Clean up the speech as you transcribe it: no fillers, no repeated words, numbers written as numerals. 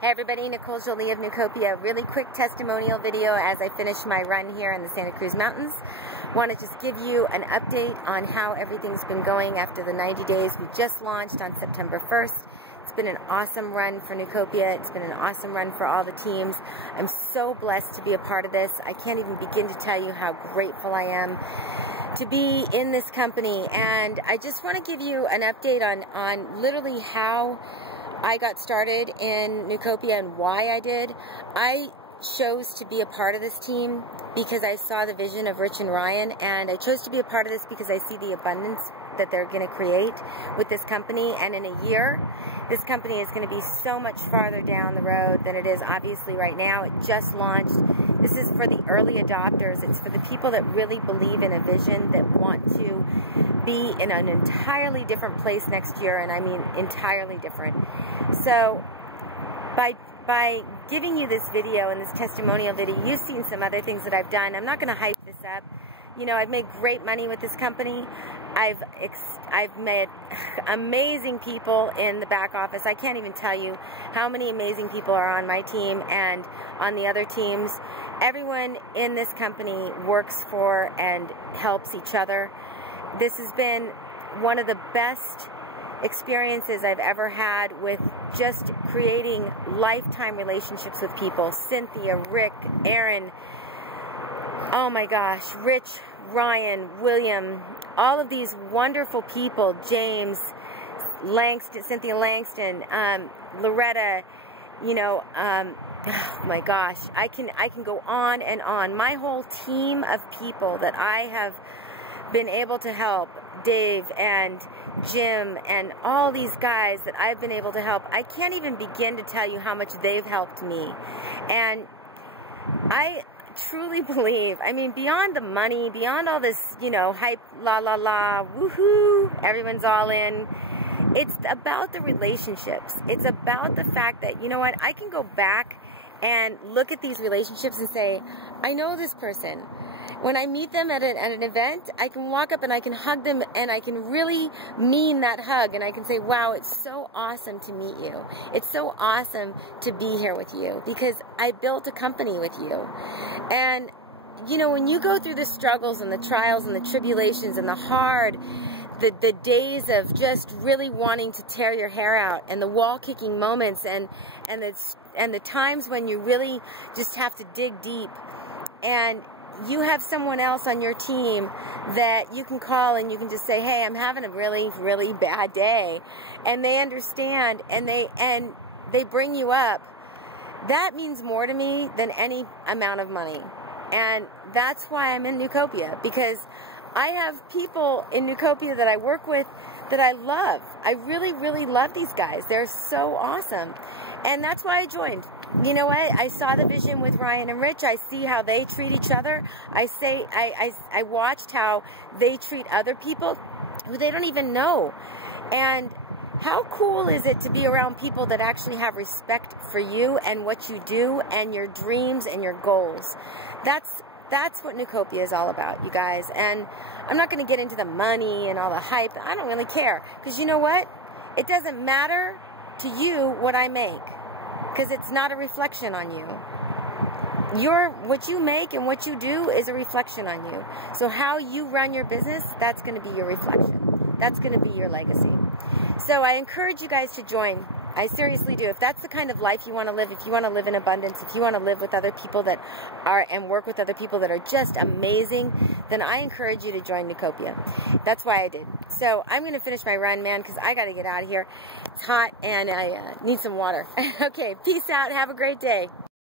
Hey everybody, Nicole Jolie of Nucopia. Really quick testimonial video as I finish my run here in the Santa Cruz Mountains. Want to just give you an update on how everything's been going after the 90 days. We just launched on September 1st. It's been an awesome run for Nucopia. It's been an awesome run for all the teams. I'm so blessed to be a part of this. I can't even begin to tell you how grateful I am to be in this company. And I just want to give you an update on literally how I got started in Nucopia and why I did. I chose to be a part of this team because I saw the vision of Rich and Ryan, and I chose to be a part of this because I see the abundance that they're going to create with this company. And in a year, this company is going to be so much farther down the road than it is obviously right now. It just launched. This is for the early adopters. It's for the people that really believe in a vision, that want to be in an entirely different place next year, and I mean entirely different. So by giving you this video and this testimonial video, you've seen some other things that I've done. I'm not going to hype this up. You know, I've made great money with this company. I've met amazing people in the back office. I can't even tell you how many amazing people are on my team and on the other teams. Everyone in this company works for and helps each other. This has been one of the best experiences I've ever had with just creating lifetime relationships with people. Cynthia, Rick, Aaron, oh my gosh, Rich, Ryan, William, all of these wonderful people, James, Langston, Cynthia Langston, Loretta, you know, oh my gosh, I can go on and on. My whole team of people that I have been able to help, Dave and Jim and all these guys that I've been able to help, I can't even begin to tell you how much they've helped me. And I truly believe, I mean, beyond the money, beyond all this, you know, hype, la la la, woohoo, everyone's all in, it's about the relationships. It's about the fact that, you know what, I can go back and look at these relationships and say, I know this person. When I meet them at an event, I can walk up and I can hug them, and I can really mean that hug, and I can say, wow, it's so awesome to meet you. It's so awesome to be here with you because I built a company with you. And, you know, when you go through the struggles and the trials and the tribulations and the days of just really wanting to tear your hair out, and the wall-kicking moments, and the times when you really just have to dig deep, and you have someone else on your team that you can call and you can just say, hey, I'm having a really, really bad day. And they understand, and they bring you up. That means more to me than any amount of money. And that's why I'm in Nucopia, because I have people in Nucopia that I work with that I love. I really, really love these guys. They're so awesome. And that's why I joined. You know what? I saw the vision with Ryan and Rich. I see how they treat each other. I watched how they treat other people who they don't even know. And how cool is it to be around people that actually have respect for you and what you do and your dreams and your goals? That's what Nucopia is all about, you guys. And I'm not going to get into the money and all the hype. I don't really care. Because you know what? It doesn't matter to you what I make, because it's not a reflection on you. What you make and what you do is a reflection on you. So how you run your business, that's going to be your reflection. That's going to be your legacy. So I encourage you guys to join. I seriously do. If that's the kind of life you want to live, if you want to live in abundance, if you want to live with other people that are, and work with other people that are just amazing, then I encourage you to join Nucopia. That's why I did. So I'm going to finish my run, man, because I got to get out of here. It's hot and I need some water. Okay, peace out. Have a great day.